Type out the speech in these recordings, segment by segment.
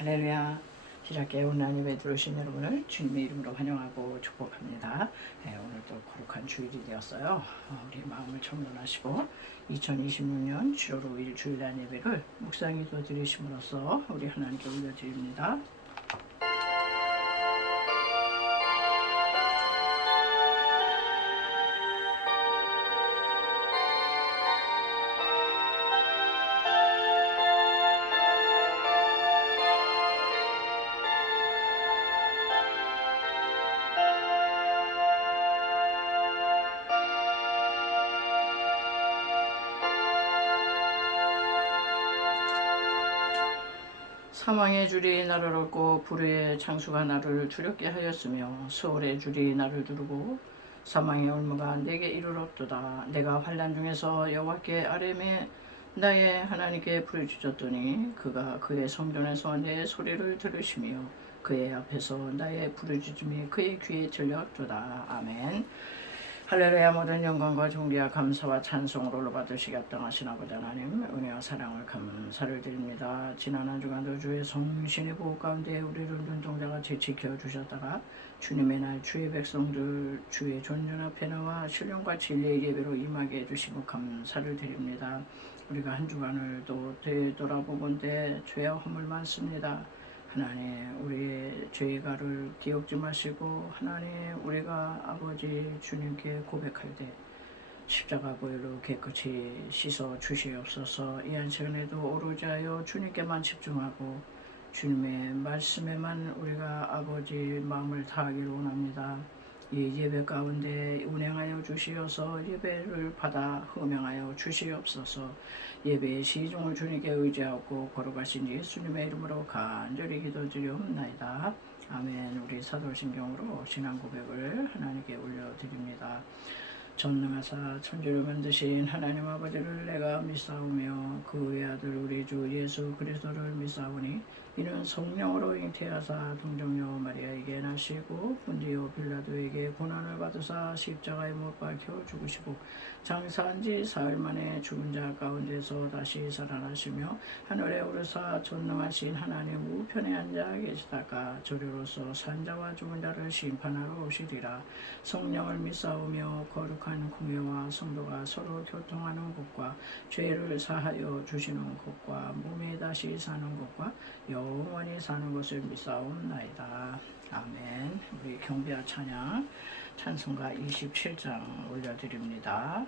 할렐루야. 시작해 오늘 예배 들어오신 여러분을 주님의 이름으로 환영하고 축복합니다. 오늘도 거룩한 주일이 되었어요. 우리 마음을 청정하시고 2026년 7월 5일 주일날 예배를 묵상기도 드리심으로써 우리 하나님께 올려드립니다. 사망의 줄이 나를 얻고 불의의 창수가 나를 두렵게 하였으며 수월의 줄이 나를 두르고 사망의 올무가 내게 이르렀도다. 내가 환난 중에서 여호와께 아뢰매 나의 하나님께 부르짖었더니 그가 그의 성전에서 내 소리를 들으시며 그의 앞에서 나의 부르짖음이 그의 귀에 들렸도다. 아멘. 할렐루야. 모든 영광과 존귀와 감사와 찬송을 올로 받으시기 합당하신 아버지 하나님, 은혜와 사랑을 감사를 드립니다. 지난 한 주간도 주의 성신의 보호 가운데 우리를 눈동자같이 지켜주셨다가 주님의 날 주의 백성들 주의 존전 앞에 나와 신령과 진리의 예배로 임하게 해주시고 감사를 드립니다. 우리가 한 주간을 또 되돌아보건대 죄와 허물 많습니다. 하나님, 우리의 죄가를 기억지 마시고 하나님, 우리가 아버지 주님께 고백할 때 십자가 보혈로 깨끗이 씻어 주시옵소서. 이 한 시간에도 오로지 하여 주님께만 집중하고 주님의 말씀에만 우리가 아버지 마음을 다하기를 원합니다. 이 예배 가운데 운행하여 주시어서 예배를 받아 흠명하여 주시옵소서. 예배의 시종을 주님께 의지하고 걸어가신 예수님의 이름으로 간절히 기도드리옵나이다. 아멘. 우리 사도신경으로 신앙 고백을 하나님께 올려드립니다. 전능하사 천지를 만드신 하나님 아버지를 내가 믿사오며 그의 아들 우리 주 예수 그리스도를 믿사오니 이는 성령으로 잉태하사 동정녀 마리아에게 나시고 본디오 빌라도에게 고난을 받으사 십자가에 못 박혀 죽으시고 장사한 지 사흘 만에 죽은 자 가운데서 다시 살아나시며 하늘에 오르사 전능하신 하나님 우편에 앉아 계시다가 저리로서 산자와 죽은 자를 심판하러 오시리라. 성령을 믿사오며 거룩한 공회와 성도가 서로 교통하는 것과 죄를 사하여 주시는 것과 몸에 다시 사는 것과 영원히 사는 것을 믿사옵나이다. 아멘. 우리 경배와 찬양 찬송가 27장 올려드립니다.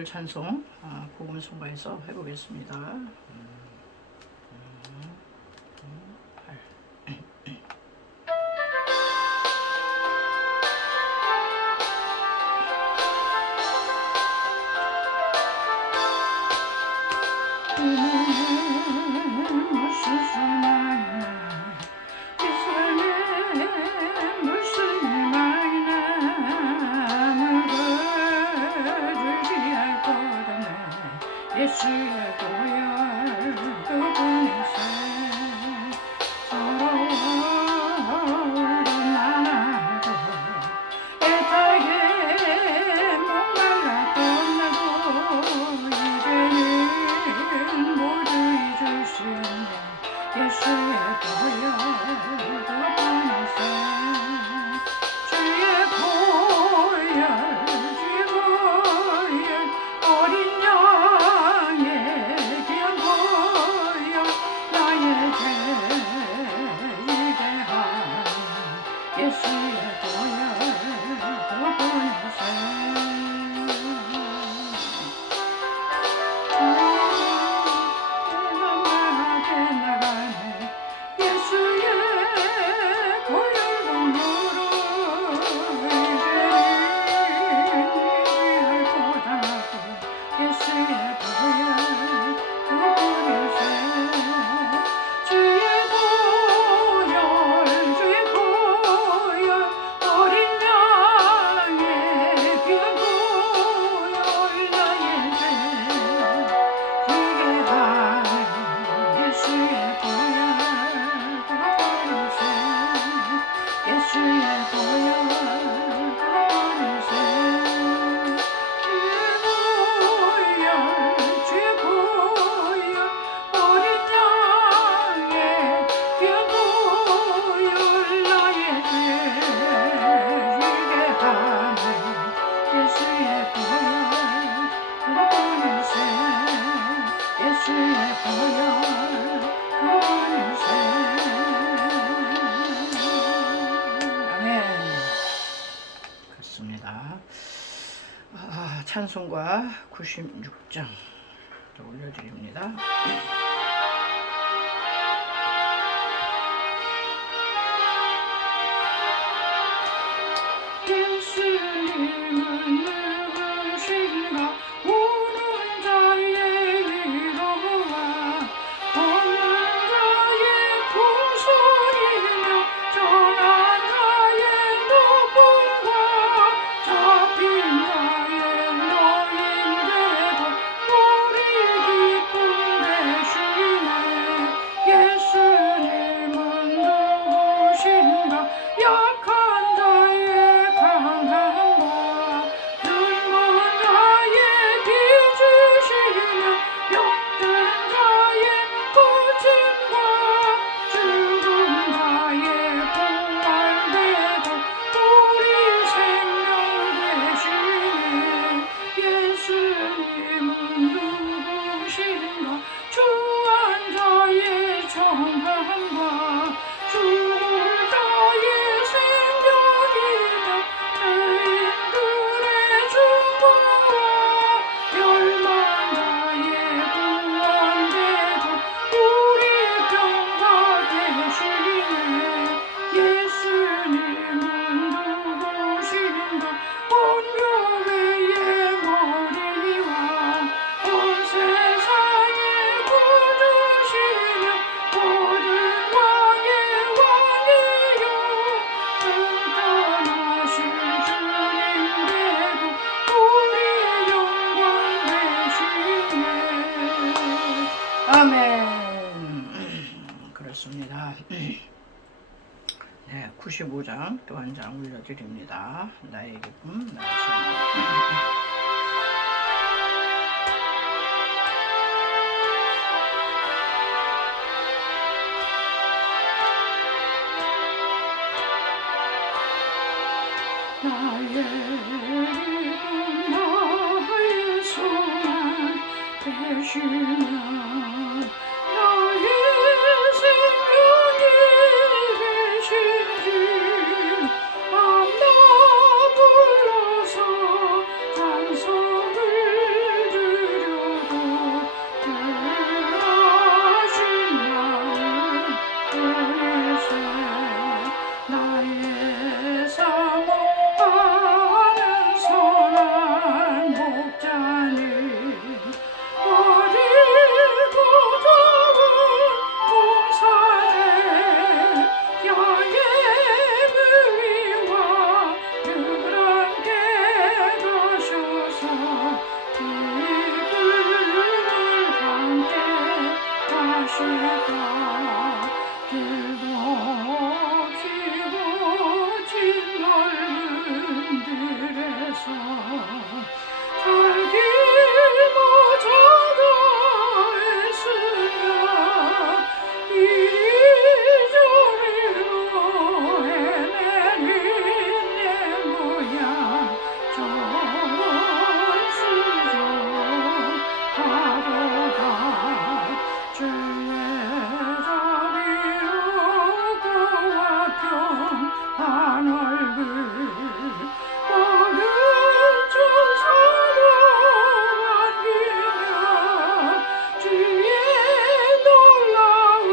오늘 찬송 복음 송가에서 해보겠습니다. 是多远都不能谁 서러워도 나나도 애타게 목말랐던 나도 이제는 모두 잊을 수 있는 예수의 보혈도 보내세 주의 보혈 주의 보혈 어린 양의 귀한 보혈 나의 죄 위대한 예수의 보혈도 보내세 찬송가 96장 올려드립니다. 예수님은 누구신가 우는 자의 위로와 없는 자의 구원이며 전한 자의 높음과 잡힌 자의 너인데도 우리 기쁨 대신에 예수님은 누구신가 약한 자의 강함과 늙은 자의 빚으시며 병든 자의 고침과 죽은 자의 부활되고 우리 생명 되시네 예수님은 누구신가 주한 자의 정함과 죽을 자의 생명이다 죄인들의 중보와 멸망 자의 구원되고 우리 병과 되시네 예수님은 누구신가 온 교회의 머리와 온 세상의 구주시며 모든 왕의 왕이요 등떠나신 주님 되고 우리 영광 되시네 아멘. 그렇습니다. 네, 95장 또 한 장 올려드립니다. 나의 기쁨 나의 소망 나의 기쁨 나의 소망 되시면 나의 생명이 되신 주 앞나 불러서 찬송을 지금을 함께 가실까 길도 깊어진 넓은 길에서 살기마저도 애쓰며 이리저리로 헤매는 내 모양 전수조 파도가 주의 자비로 고와 평한 얼굴 오른쪽 서로 안기며 주의 놀라운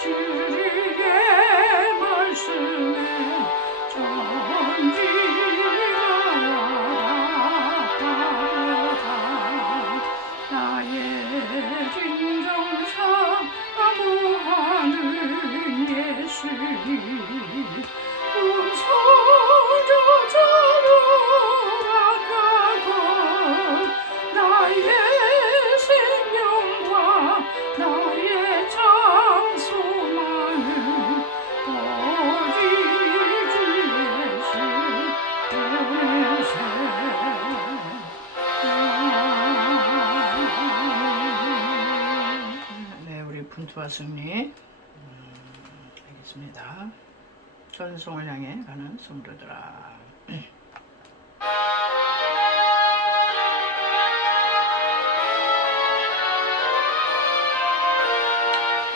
주의 말씀에 전지가 나의 진정사 사모하는 예수님 음성조차로 아까고 나의 생명과 나의 장소만은 오직 주 예수 보내세 네, 우리 분투와 승리 알겠습니다. 전송을 향해 가는 성도들아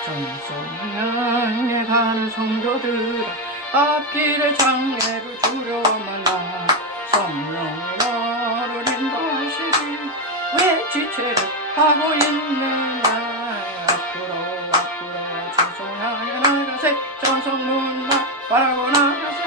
전송을 향해 가는 성도들아 앞길에 장애를 두려워마나 성령이 너를 인도하시리 왜 지체를 하고 있느냐 앞으로 전송을 향해 나가세 전송문만 바라고 나가세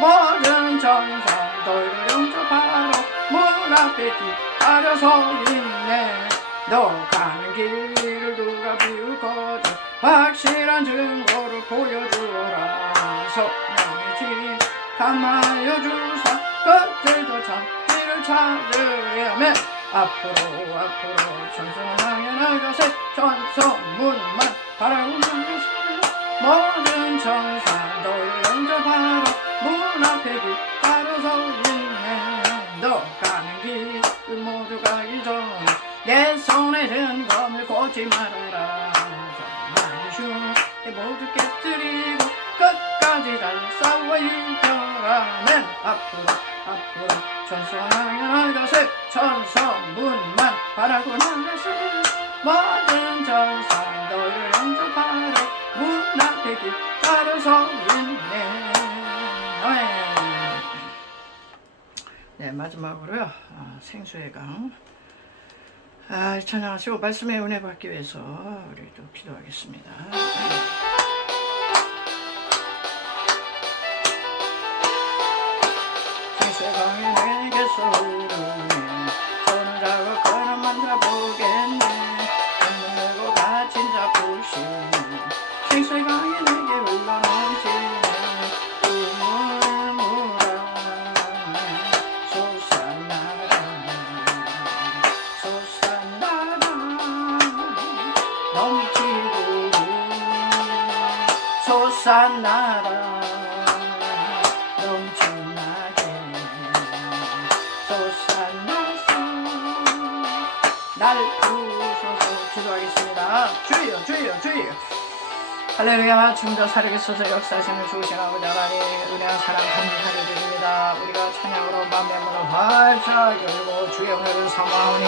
모든 정상들을 영접하러 문 앞에 기다려서 있네 너 가는 길을 누가 비우거든 확실한 증거를 보여주어라 성령의 진 감하여 주사 그들도 참기를 찾으려면 앞으로 전송을 향해 나가세 전송문만 바라고 나가세 모든 천사들을 영접하러 문 앞에 기다려서 있네 너 가는 길 모두 가기 전에 내 손에 든 검을 꽂지 말아라 나의 모두 깨뜨리고 끝까지 잘 싸워 이겨라면 앞으로 전송하여 나가세 전성문만 바라고 나가세 모든 전사들을 영접하러 문 앞에 기다려서 있네 네 마지막으로요 생수의 강 찬양하시고 말씀의 은혜 받기 위해서 우리 또 기도하겠습니다. 생수의 강에 내게서 흐르네 손을 잡고 그놈만 잡보겠네 한눈 열고 갇힌 잡으시네 생수의 강에 내게 흘러넘치네 꿈을 물어 솟아나라 넘치고 솟아나라 넘쳐나게 솟아나서 날 부으소서 기도하겠습니다. 주여 할렐루야 지금도 살아계셔서 역사하시는 좋으신 아버지 하나님 은혜와 사랑 감사를 드립니다. 우리가 찬양으로 맘매물로 활짝 열고 주의 은혜를 사모하오니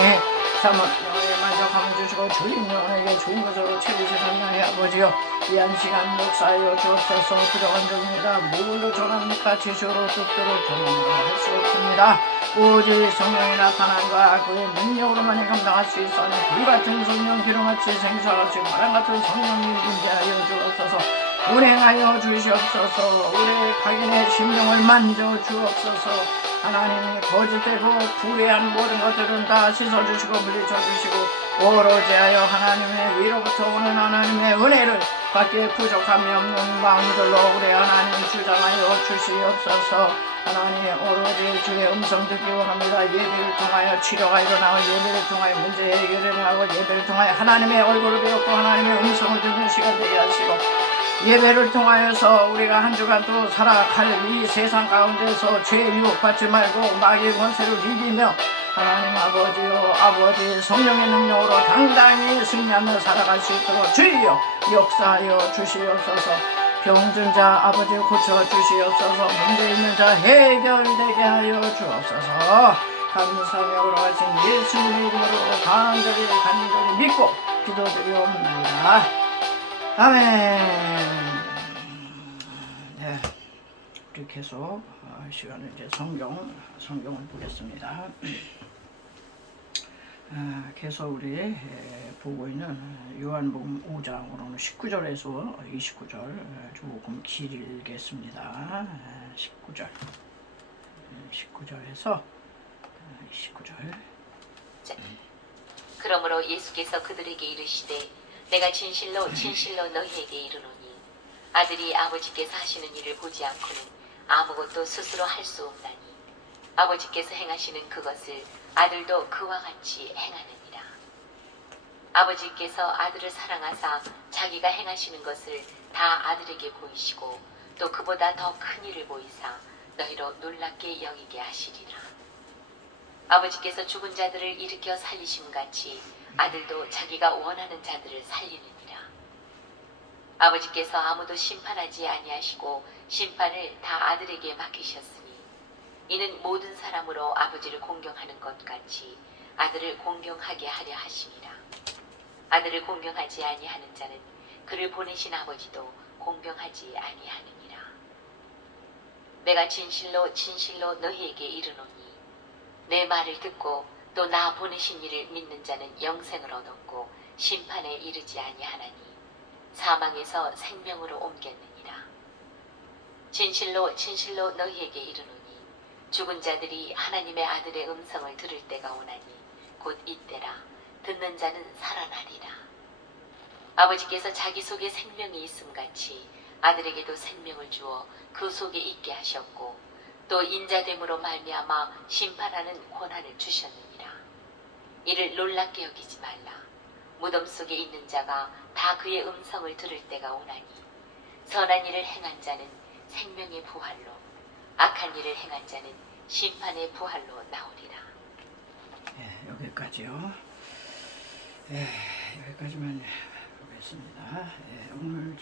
사모에 만족함을 주시고 주님 영혼에게 좋은 것으로 채우시는 하나님 아버지여 귀한 시간 목사여 주옵소서 부족한 중입니다. 뭘로 전합니까 지시로 뜻대로 전하느라 할 수 없습니다. 오직 성령이 나타난과 그의 능력으로만 감당할 수 있어니 불같은 성령 기름같이 생수같이 바람같은 성령이 임재하여 주옵소서 운행하여 주시옵소서 우리 각인의 심령을 만져 주옵소서 하나님이 거짓되고 불의한 모든 것들은 다 씻어주시고 물리쳐주시고 오로지 하여 하나님의 위로부터 오는 하나님의 은혜를 받기에 부족함이 없는 마음들로 우리 하나님 주장하여 주시옵소서 하나님 오로지 주의 음성 듣기 원합니다. 예배를 통하여 치료가 일어나고 예배를 통하여 문제 해결을 하고 예배를 통하여 하나님의 얼굴을 배웠고 하나님의 음성을 듣는 시간 되게 하시고 예배를 통하여서 우리가 한 주간 또 살아갈 이 세상 가운데서 죄에 유혹받지 말고 마귀의 권세를 이기며 하나님 아버지요 아버지 성령의 능력으로 당당히 승리하며 살아갈 수 있도록 주여 역사하여 주시옵소서. 병든 자 아버지 고쳐주시옵소서. 문제 있는 자 해결되게 하여 주옵소서. 감사하며 걸어가신 예수님의 이름으로 간절히 믿고 기도드리옵나이다. 아멘. 네, 우리 계속 시간은 이제 성경을 보겠습니다. 계속 우리 보고 있는 요한복음 5장으로는 19절에서 29절 조금 길겠습니다. 19절에서 29절. 그러므로 예수께서 그들에게 이르시되 내가 진실로 진실로 너희에게 이르노니 아들이 아버지께서 하시는 일을 보지 않고는 아무것도 스스로 할 수 없나니 아버지께서 행하시는 그것을 아들도 그와 같이 행하느니라. 아버지께서 아들을 사랑하사 자기가 행하시는 것을 다 아들에게 보이시고 또 그보다 더 큰 일을 보이사 너희로 놀랍게 여기게 하시리라. 아버지께서 죽은 자들을 일으켜 살리심같이 아들도 자기가 원하는 자들을 살리느니라. 아버지께서 아무도 심판하지 아니하시고 심판을 다 아들에게 맡기셨으니 이는 모든 사람으로 아버지를 공경하는 것 같이 아들을 공경하게 하려 하심이라. 아들을 공경하지 아니하는 자는 그를 보내신 아버지도 공경하지 아니하느니라. 내가 진실로 진실로 너희에게 이르노니 내 말을 듣고 또 나 보내신 이를 믿는 자는 영생을 얻었고 심판에 이르지 아니하나니 사망에서 생명으로 옮겼느니라. 진실로 진실로 너희에게 이르노니 죽은 자들이 하나님의 아들의 음성을 들을 때가 오나니 곧 이때라. 듣는 자는 살아나리라. 아버지께서 자기 속에 생명이 있음같이 아들에게도 생명을 주어 그 속에 있게 하셨고 또 인자됨으로 말미암아 심판하는 권한을 주셨느니라. 이를 놀랍게 여기지 말라. 무덤 속에 있는 자가 다 그의 음성을 들을 때가 오나니 선한 일을 행한 자는 생명의 부활로 악한 일을 행한 자는 심판의 부활로 나오리라. 여기까지요. 여기까지만 보겠습니다. 오늘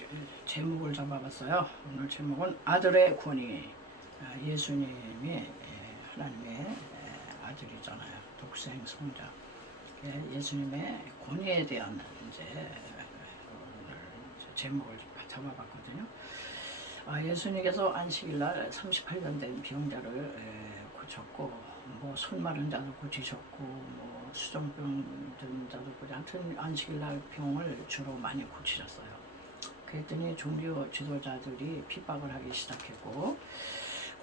제목을 잡아봤어요. 오늘 제목은 아들의 권위. 예수님이 하나님의 아들이잖아요. 독생 성자. 예수님의 권위에 대한 이제 오늘 제목을 잡아봤거든요. 예수님께서 안식일날 38년 된 병자를 고쳤고, 뭐 손 마른 자도 고치셨고, 뭐 수정병 든 자도 고치셨고, 하여튼 안식일날 병을 주로 많이 고치셨어요. 그랬더니 종교 지도자들이 핍박을 하기 시작했고,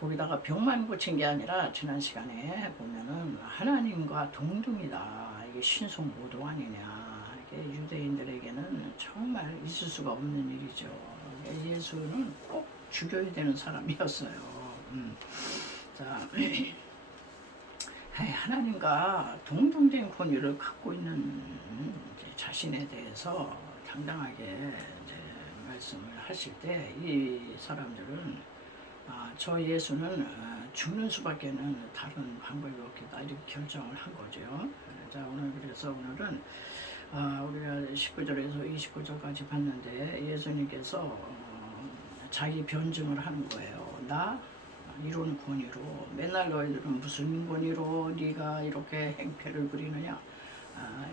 거기다가 병만 고친 게 아니라 지난 시간에 보면은 하나님과 동등이다. 이게 신성모독 아니냐. 이게 유대인들에게는 정말 있을 수가 없는 일이죠. 예수는 꼭 죽여야 되는 사람이었어요. 자, 하나님과 동등된 권위를 갖고 있는 자신에 대해서 당당하게 이제 말씀을 하실 때 이 사람들은 저 예수는 죽는 수밖에는 다른 방법이 없겠다 이렇게 결정을 한 거죠. 자, 오늘 그래서 오늘은 우리가 19절에서 29절까지 봤는데 예수님께서 자기 변증을 하는 거예요. 나 이런 권위로 맨날 너희들은 무슨 권위로 네가 이렇게 행패를 부리느냐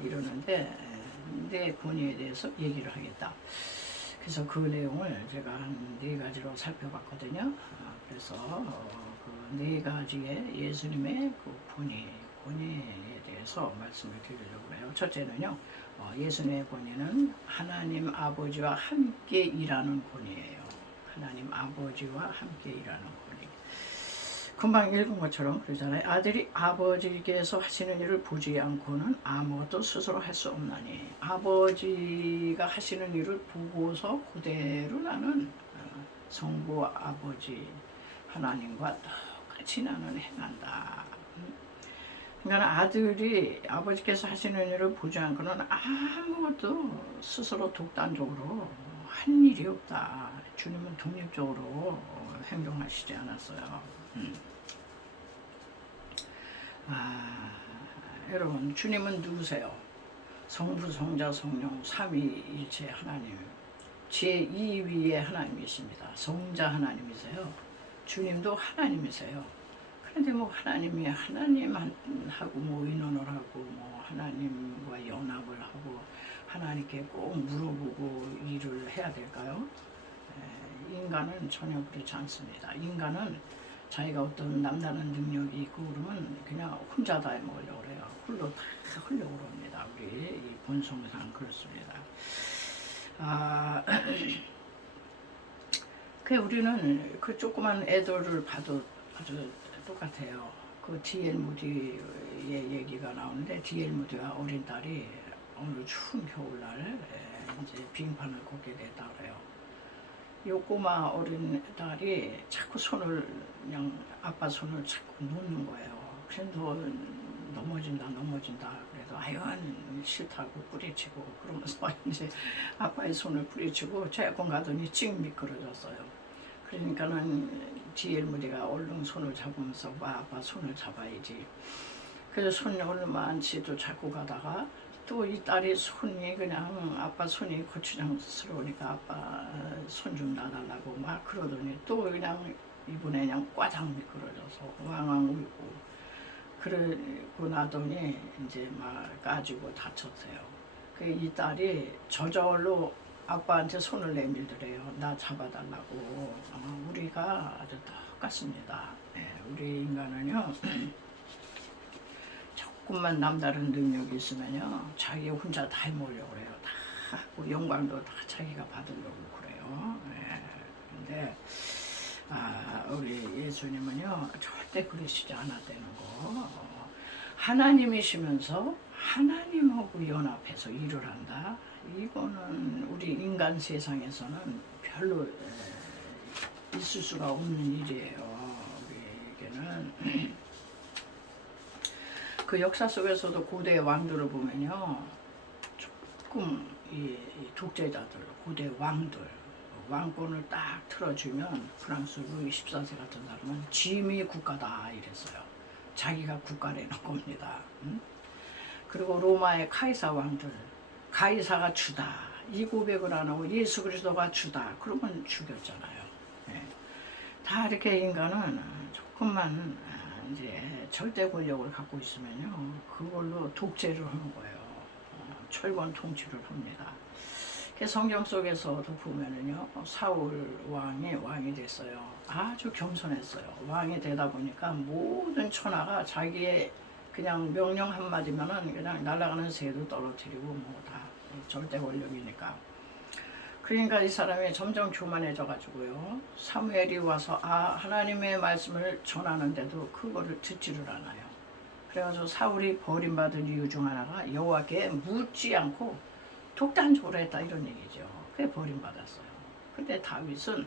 이러는데 내 권위에 대해서 얘기를 하겠다. 그래서 그 내용을 제가 한 4가지로 살펴봤거든요. 그래서 그 4가지의 예수님의 그 권위에 대해서 말씀을 드리려고 해요. 첫째는요, 예수님의 권위는 하나님 아버지와 함께 일하는 권위예요. 하나님 아버지와 함께 일하는 권위. 금방 읽은 것처럼 그러잖아요. 아들이 아버지께서 하시는 일을 보지 않고는 아무것도 스스로 할 수 없나니, 아버지가 하시는 일을 보고서 그대로 나는 성부 아버지 하나님과 똑같이 나는 행한다. 그러니까 아들이 아버지께서 하시는 일을 보지 않고는 아무것도 스스로 독단적으로 한 일이 없다. 주님은 독립적으로 행동하시지 않았어요. 여러분, 주님은 누구세요? 성부, 성자, 성령, 삼위일체 하나님, 제2위의 하나님이십니다. 성자 하나님이세요. 주님도 하나님이세요. 그런데 뭐 하나님이 하나님하고 뭐 의논을 하고 뭐 하나님과 연합을 하고 하나님께 꼭 물어보고 일을 해야 될까요? 인간은 전혀 그렇지 않습니다. 인간은 자기가 어떤 남다른 능력이 있고 그러면 그냥 혼자 다 해먹으려고 그래요. 홀로 다 하려고 합니다. 우리 이 본성상 그렇습니다. 우리는 그 조그만 애들을 봐도 아주 똑같아요. 그 D.L. 무디의 얘기가 나오는데 D.L. 무디와 어린 딸이 어느 추운 겨울날 이제 빙판을 걷게 됐다 그래요. 요 꼬마 어린 딸이 자꾸 손을 그냥 아빠 손을 자꾸 놓는 거예요. 그래서 넘어진다. 그래도 아유는 싫다고 뿌리치고 그러면서 이제 아빠의 손을 뿌리치고 조금 가더니 찡 미끄러졌어요. 그러니까는 D.L. 무디가 얼른 손을 잡으면서 아빠 손을 잡아야지. 그래서 손이 얼마만치도 잡고 가다가 또 이 딸이 손이 그냥 아빠 손이 고추장스러우니까 아빠 손 좀 놔달라고 막 그러더니 또 그냥 이번에 그냥 꽈당 미끄러져서 왕왕 울고 그러고 나더니 이제 막 까지고 다쳤어요. 이 딸이 저절로 아빠한테 손을 내밀더래요. 나 잡아달라고. 우리가 아주 똑같습니다. 우리 인간은요. 조금만 남다른 능력이 있으면요. 자기 혼자 다 해먹으려고 그래요. 다 하고 영광도 다 자기가 받으려고 그래요. 근데 우리 예수님은요. 절대 그러시지 않았다는 거. 하나님이시면서 하나님하고 연합해서 일을 한다. 이거는 우리 인간 세상에서는 별로 있을 수가 없는 일이에요. 우리에게는 그 역사 속에서도 고대 왕들을 보면요, 조금 이 독재자들, 고대 왕들 왕권을 딱 틀어주면 프랑스 루이 14세 같은 사람은 짐이 국가다 이랬어요. 자기가 국가라는 겁니다. 그리고 로마의 카이사 왕들, 카이사가 주다 이 고백을 안 하고 예수 그리스도가 주다 그러면 죽였잖아요. 다 이렇게 인간은 조금만 이제 절대 권력을 갖고 있으면요 그걸로 독재를 하는 거예요. 철권 통치를 합니다. 성경 속에서도 보면은요 사울 왕이 됐어요. 아주 겸손했어요. 왕이 되다 보니까 모든 천하가 자기의 그냥 명령 한마디면은 그냥 날아가는 새도 떨어뜨리고 뭐 다 절대 권력이니까. 그러니까 이 사람이 점점 교만해져 가지고요 사무엘이 와서 하나님의 말씀을 전하는데도 그거를 듣지를 않아요. 그래가지고 사울이 버림받은 이유 중 하나가 여호와께 묻지 않고 독단적으로 했다 이런 얘기죠. 그게 버림받았어요. 근데 다윗은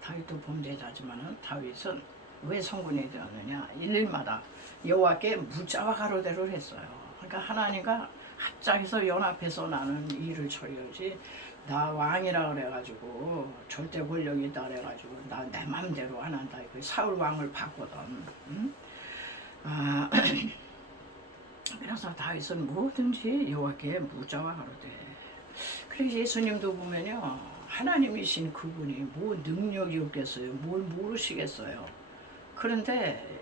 다윗도 범죄자지만은 다윗은 왜 성군이 되었느냐? 일일마다 여호와께 묻자와 가로대로 했어요. 그러니까 하나님과 합작해서 연합해서 나는 일을 처리하지 나 왕이라 그래가지고 절대 권력이 있다 그래가지고 나 내 맘대로 안 한다. 사울 왕을 봤거든. 그래서 다윗은 뭐든지 여호와께 묻자와 가로되. 그래서 예수님도 보면요 하나님이신 그분이 뭐 능력이 없겠어요. 뭘 모르시겠어요. 그런데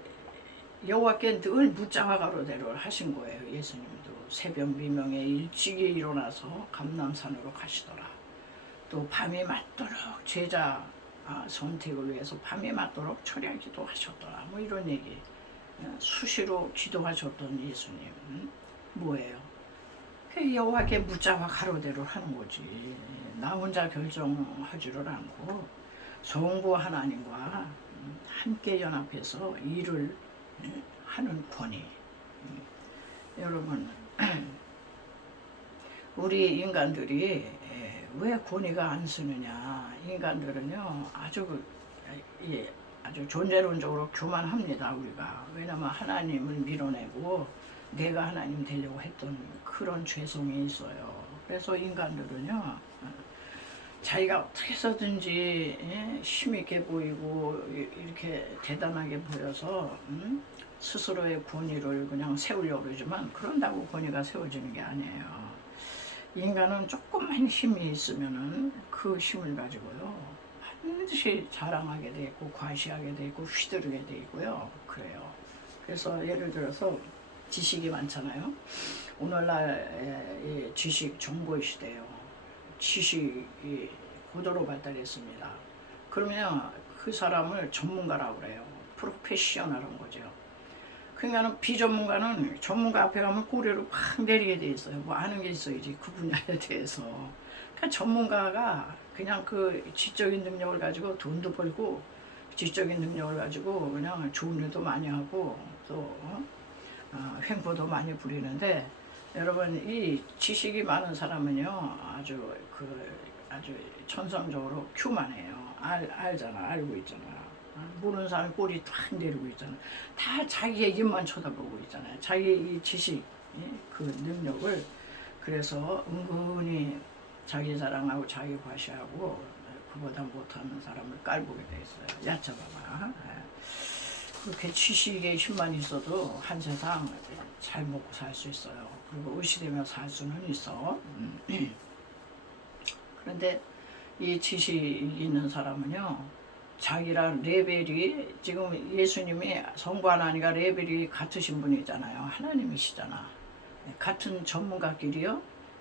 여호와께 늘 묻자와 가로대로 하신 거예요. 예수님도 새벽 미명에 일찍이 일어나서 감람산으로 가시더라. 또 밤이 맞도록 제자 선택을 위해서 밤이 맞도록 철야기도 하셨더라. 뭐 이런 얘기. 수시로 기도하셨던 예수님 뭐예요? 그 여호와께 묻자와 가로대로 하는 거지. 나 혼자 결정하지를 않고 성부 하나님과 함께 연합해서 일을 하는 권위. 여러분 우리 인간들이 왜 권위가 안 쓰느냐? 인간들은요 아주 아주 존재론적으로 교만합니다 우리가. 왜냐면 하나님을 밀어내고 내가 하나님 되려고 했던 그런 죄성이 있어요. 그래서 인간들은요 자기가 어떻게 해서든지 힘있게 보이고 이렇게 대단하게 보여서 스스로의 권위를 그냥 세우려고 그러지만 그런다고 권위가 세워지는 게 아니에요. 인간은 조금만 힘이 있으면은 그 힘을 가지고요 반드시 자랑하게 돼 있고 과시하게 돼 있고 휘두르게 돼 있고요. 그래요. 그래서 예를 들어서 지식이 많잖아요. 오늘날 지식 정보의 시대예요. 지식이 고도로 발달했습니다. 그러면 그 사람을 전문가라고 그래요. 프로페셔널한 거죠. 그러니까 비전문가는 전문가 앞에 가면 꼬리를 팍 내리게 돼 있어요. 뭐 아는 게 있어야지 그 분야에 대해서. 그러니까 전문가가 그냥 그 지적인 능력을 가지고 돈도 벌고 지적인 능력을 가지고 그냥 좋은 일도 많이 하고 또 횡포도 많이 부리는데 여러분 이 지식이 많은 사람은요 아주 천성적으로 큐만해요. 알잖아. 알고 있잖아. 모르는 사람이 꼬리 탁 내리고 있잖아. 다 자기의 입만 쳐다보고 있잖아요. 자기의 이 지식 그 능력을 그래서 은근히 자기 자랑하고 자기 과시하고 그보다 못하는 사람을 깔보게 돼 있어요. 얕잡아봐. 그렇게 지식의 힘만 있어도 한 세상 잘 먹고 살 수 있어요. 그리고 의시되며 살 수는 있어. 그런데 이 지식이 있는 사람은요 자기랑 레벨이 지금 예수님이 성부 하나님과 레벨이 같으신 분이잖아요. 하나님이시잖아. 같은 전문가끼리요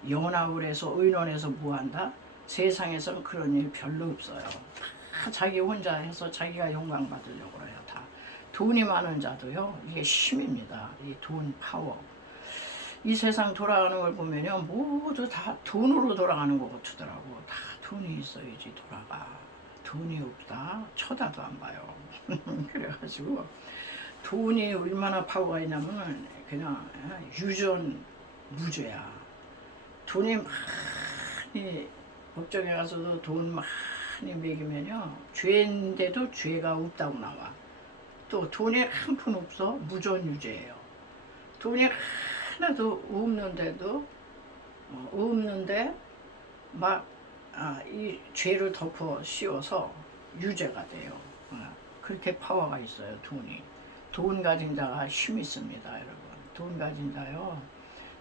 연합을 해서 의논해서 뭐한다? 세상에서는 그런 일 별로 없어요. 다 자기 혼자 해서 자기가 영광 받으려고 그래요. 다 돈이 많은 자도요 이게 힘입니다. 이 돈 파워. 이 세상 돌아가는 걸 보면요 모두 다 돈으로 돌아가는 것 같더라고. 다 돈이 있어야지 돌아가. 돈이 없다 쳐다도 안 봐요. 그래가지고 돈이 얼마나 파워가 있냐면 그냥 유전무죄야. 돈이 많이 법정에 가서도 돈 많이 매기면요 죄인데도 죄가 없다고 나와. 또 돈이 한 푼 없어 무전유죄예요. 돈이 하나도 없는데 막 이 죄를 덮어 씌워서 유죄가 돼요. 그렇게 파워가 있어요. 돈이. 돈 가진 자가 힘이 있습니다. 여러분 돈 가진 자요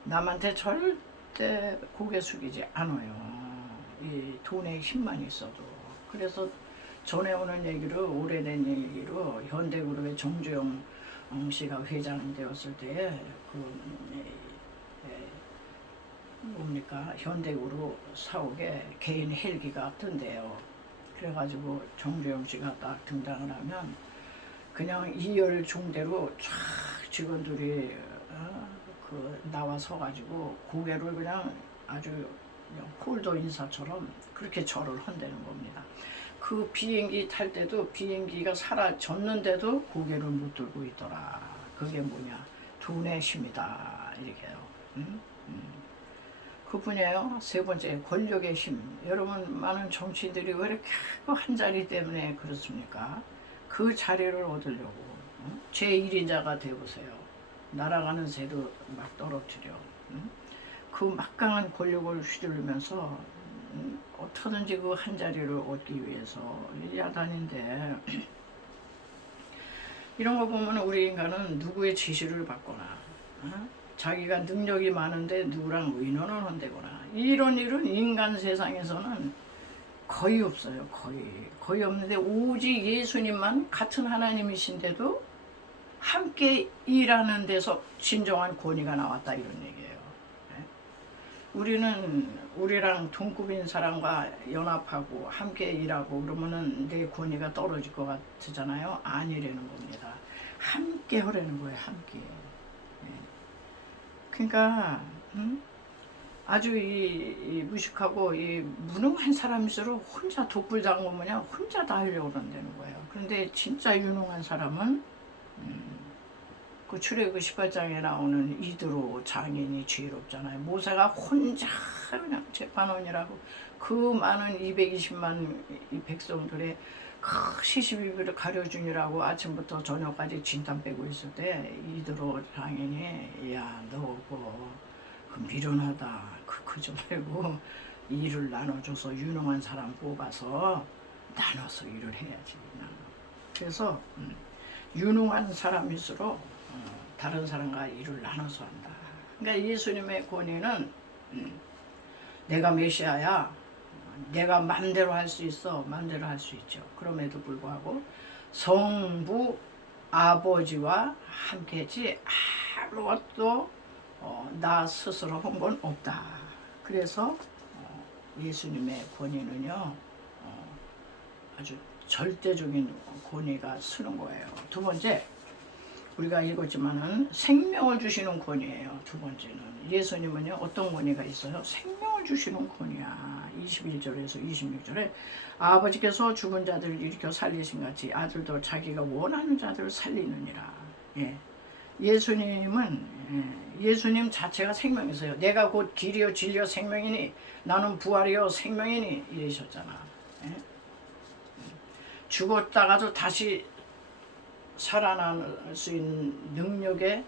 남한테 절대 고개 숙이지 않아요. 이 돈의 힘만 있어도. 그래서 전해오는 얘기로 오래된 얘기로 현대그룹의 정주영 씨가 회장 되었을 때 뭡니까 현대그룹 사옥에 개인 헬기가 뜬대요. 그래가지고 정주영 씨가 딱 등장을 하면 그냥 이열 중대로 쫙 직원들이 나와 서가지고 고개를 그냥 아주 그냥 폴더 인사처럼 그렇게 절을 한다는 겁니다. 그 비행기 탈 때도 비행기가 사라졌는데도 고개를 못 들고 있더라. 그게 뭐냐? 돈의 힘이다. 이렇게요. 그뿐이에요. 세 번째 권력의 힘. 여러분 많은 정치인들이 왜 이렇게 한 자리 때문에 그렇습니까? 그 자리를 얻으려고 제1인자가 되어보세요. 날아가는 새도 막 떨어뜨려. 그 막강한 권력을 휘두르면서 어떻게든지 그 한 자리를 얻기 위해서 야단인데 이런 거 보면 우리 인간은 누구의 지시를 받거나 자기가 능력이 많은데 누구랑 의논을 한다거나 이런 일은 인간 세상에서는 거의 없어요. 거의 없는데 오직 예수님만 같은 하나님이신데도 함께 일하는 데서 진정한 권위가 나왔다 이런 얘기예요. 우리랑 동급인 사람과 연합하고 함께 일하고 그러면은 내 권위가 떨어질 것 같잖아요. 아니라는 겁니다. 함께 하라는 거예요. 함께. 그러니까 아주 이 무식하고 이 무능한 사람일수록 혼자 독불장군 뭐냐 혼자 다 하려고 그런다는 거예요. 그런데 진짜 유능한 사람은 그 출애굽기 18장에 나오는 이드로 장인이 지혜롭잖아요. 모세가 혼자 그냥 재판원이라고 그 많은 220만 이 백성들의 시시비비를 가려주니라고 아침부터 저녁까지 진땀 빼고 있을 때 이들어 장인이 야 너 그 미련하다 그러지 말고 일을 나눠줘서 유능한 사람 뽑아서 나눠서 일을 해야지. 그래서 유능한 사람일수록 다른 사람과 일을 나눠서 한다. 그러니까 예수님의 권위는 내가 메시아야. 내가 마음대로 할 수 있어. 마음대로 할 수 있죠. 그럼에도 불구하고 성부 아버지와 함께지 아무것도 나 스스로 한 건 없다. 그래서 예수님의 권위는요 아주 절대적인 권위가 쓰는 거예요. 두 번째, 우리가 읽었지만은 생명을 주시는 권위예요. 두 번째는 예수님은요 어떤 권위가 있어요? 생명을 주시는 권위야. 21절에서 26절에 아버지께서 죽은 자들을 일으켜 살리신 같이 아들도 자기가 원하는 자들을 살리느니라. 예. 예수님 자체가 생명이세요. 내가 곧 길이요 진리요 생명이니 나는 부활이요 생명이니 이러셨잖아. 예? 죽었다가도 다시 살아날 수 있는 능력의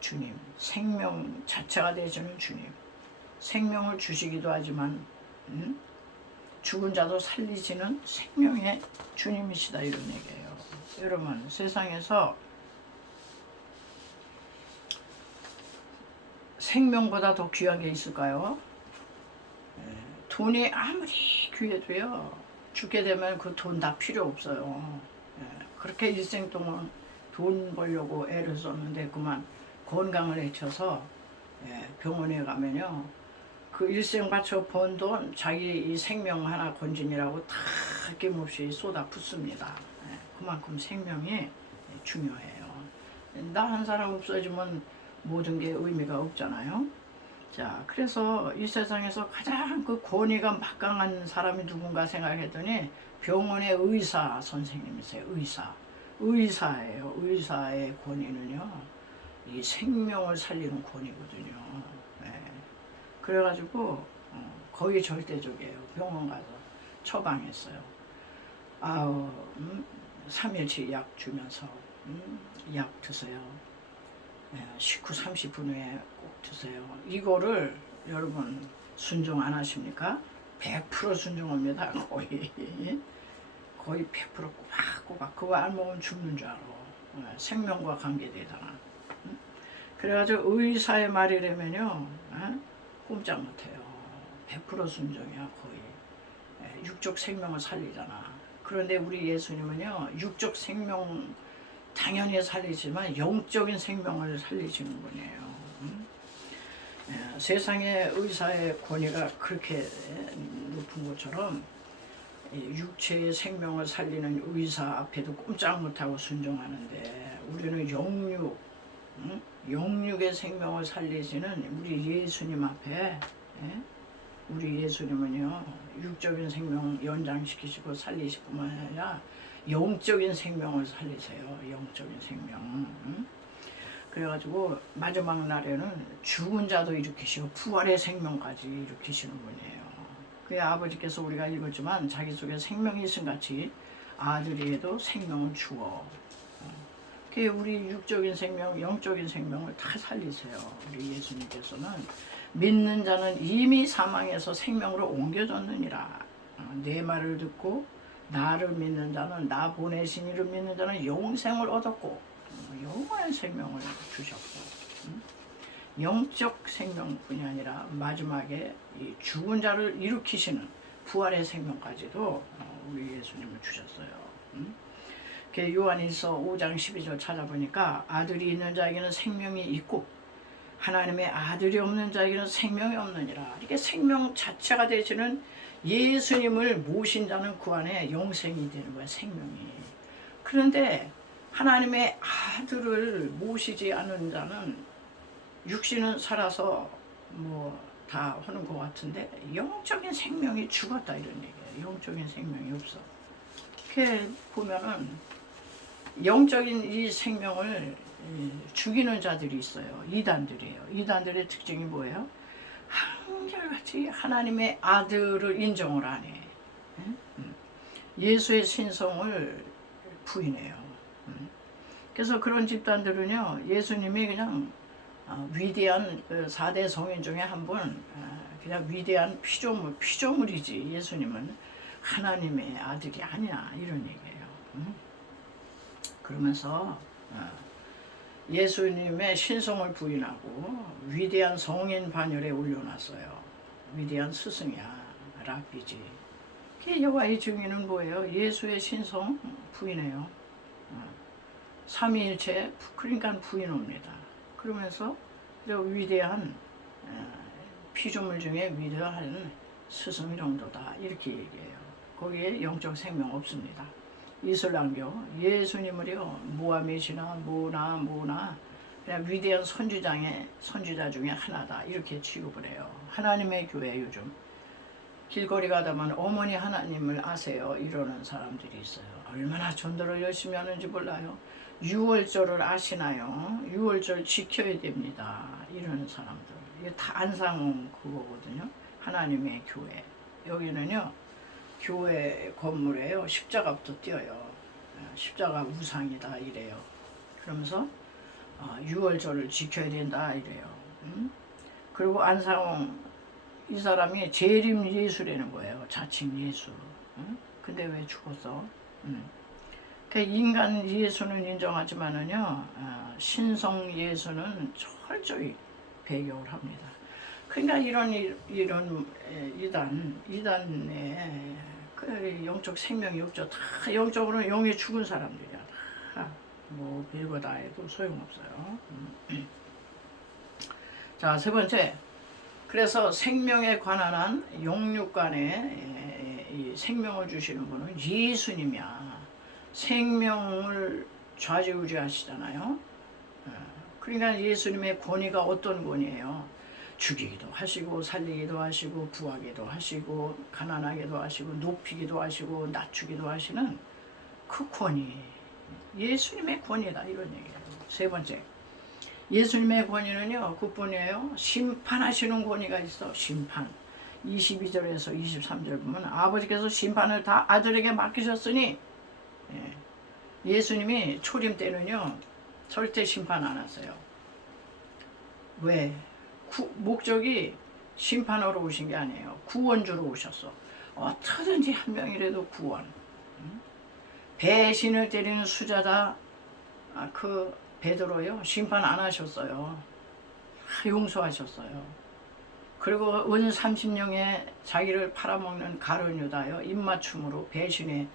주님, 생명 자체가 되시는 주님, 생명을 주시기도 하지만 죽은 자도 살리시는 생명의 주님이시다 이런 얘기예요. 여러분, 세상에서 생명보다 더 귀한 게 있을까요? 돈이 아무리 귀해도요 죽게 되면 그 돈 다 필요 없어요. 그렇게 일생 동안 돈 벌려고 애를 썼는데 그만 건강을 해쳐서 병원에 가면요 그 일생 바쳐 번 돈 자기 이 생명 하나 건짐이라고 다 아낌없이 쏟아 붓습니다. 그만큼 생명이 중요해요. 나 한 사람 없어지면 모든 게 의미가 없잖아요. 자, 그래서 이 세상에서 가장 그 권위가 막강한 사람이 누군가 생각했더니 병원의 의사 선생님이세요. 의사예요. 의사의 권위는요 이 생명을 살리는 권위거든요. 그래가지고 거의 절대적이에요. 병원 가서 처방했어요. 3일치 약 주면서 약 드세요. 식후 30분 후에 꼭 드세요. 이거를 여러분 순종 안 하십니까? 100% 순종합니다. 거의 100% 꼬박꼬박. 그거 안 먹으면 죽는 줄 알아. 생명과 관계되잖아. 그래가지고 의사의 말이라면요 꼼짝 못해요. 100% 순종이야 거의. 육적 생명을 살리잖아. 그런데 우리 예수님은요 육적 생명 당연히 살리지만 영적인 생명을 살리시는 분이에요. 세상의 의사의 권위가 그렇게 높은 것처럼 육체의 생명을 살리는 의사 앞에도 꼼짝 못하고 순종하는데 우리는 영육의 생명을 살리시는 우리 예수님 앞에 우리 예수님은요 육적인 생명 연장시키시고 살리실 뿐만 아니라 영적인 생명을 살리세요. 영적인 생명. 그래가지고 마지막 날에는 죽은 자도 일으키시고 부활의 생명까지 일으키시는 분이에요. 그 아버지께서 우리가 읽었지만 자기 속에 생명이 있음 같이 아들에게도 생명을 주어. 그 우리 육적인 생명, 영적인 생명을 다 살리세요. 우리 예수님께서는 믿는 자는 이미 사망에서 생명으로 옮겨졌느니라. 내 말을 듣고 나를 믿는 자는 나 보내신 이를 믿는 자는 영생을 얻었고 영원한 생명을 주셨고 영적 생명뿐이 아니라 마지막에 이 죽은 자를 일으키시는 부활의 생명까지도 우리 예수님을 주셨어요. 요한일서 5장 12절 찾아보니까 아들이 있는 자에게는 생명이 있고 하나님의 아들이 없는 자에게는 생명이 없느니라. 이렇게 생명 자체가 되시는 예수님을 모신 자는 그 안에 영생이 되는 거야, 생명이. 그런데 하나님의 아들을 모시지 않은 자는 육신은 살아서 뭐 다 하는 것 같은데 영적인 생명이 죽었다 이런 얘기예요. 영적인 생명이 없어. 이렇게 보면은 영적인 이 생명을 죽이는 자들이 있어요. 이단들이에요. 이단들의 특징이 뭐예요? 한결같이 하나님의 아들을 인정을 안 해. 예수의 신성을 부인해요. 그래서 그런 집단들은요, 예수님이 그냥 위대한 그 4대 성인 중에 한 분, 그냥 위대한 피조물이지. 예수님은 하나님의 아들이 아니야, 이런 얘기예요. 그러면서 예수님의 신성을 부인하고 위대한 성인 반열에 올려놨어요. 위대한 스승이야, 랍비지. 여호와의 증인은 뭐예요? 예수의 신성 부인해요. 삼위일체, 그러니까 부인합니다. 그러면서 위대한 피조물 중에 위대한 스승 정도다, 이렇게 얘기해요. 거기에 영적 생명 없습니다. 이슬람교 예수님을요, 모하메시나 모나 그냥 위대한 선지자 중에 하나다, 이렇게 취급을 해요. 하나님의 교회 요즘 길거리 가다만 어머니 하나님을 아세요? 이러는 사람들이 있어요. 얼마나 전도를 열심히 하는지 몰라요. 6월절을 아시나요? 6월절 지켜야 됩니다, 이러는 사람들. 이게 다 안상 그거거든요. 하나님의 교회. 여기는요, 교회 건물에요, 십자가부터 띄어요. 십자가 우상이다, 이래요. 그러면서 6월절을 지켜야 된다, 이래요. 그리고 안상홍 이 사람이 재림 예수라는 거예요. 자칭 예수. 근데 왜 죽었어? 그 인간 예수는 인정하지만은요, 신성 예수는 철저히 배격을 합니다. 그러니까 이런 이단의 그 영적 생명이 없죠. 다 영적으로는 영이 죽은 사람들이야. 다 뭐 빌고 다 해도 소용없어요. 자, 세 번째. 그래서 생명에 관한 한 영육간에 이 생명을 주시는 분은 예수님이야. 생명을 좌지우지하시잖아요. 그러니까 예수님의 권위가 어떤 권위예요? 죽이기도 하시고 살리기도 하시고 부하기도 하시고 가난하게도 하시고 높이기도 하시고 낮추기도 하시는 그 권위, 예수님의 권위다, 이런 얘기예요. 세 번째, 예수님의 권위는요, 그뿐이에요. 심판하시는 권위가 있어. 심판. 22절에서 23절 보면 아버지께서 심판을 다 아들에게 맡기셨으니, 예수님이 초림 때는요, 절대 심판 안 하세요. 왜? 목적이 심판하러 오신 게 아니에요. 구원주로 오셨어. 어떻게든지 한 명이라도 구원. 배신을 때리는 수자다, 그 베드로요, 심판 안 하셨어요. 용서하셨어요. 그리고 은 30냥에 자기를 팔아먹는 가룟 유다요, 입맞춤으로 배신의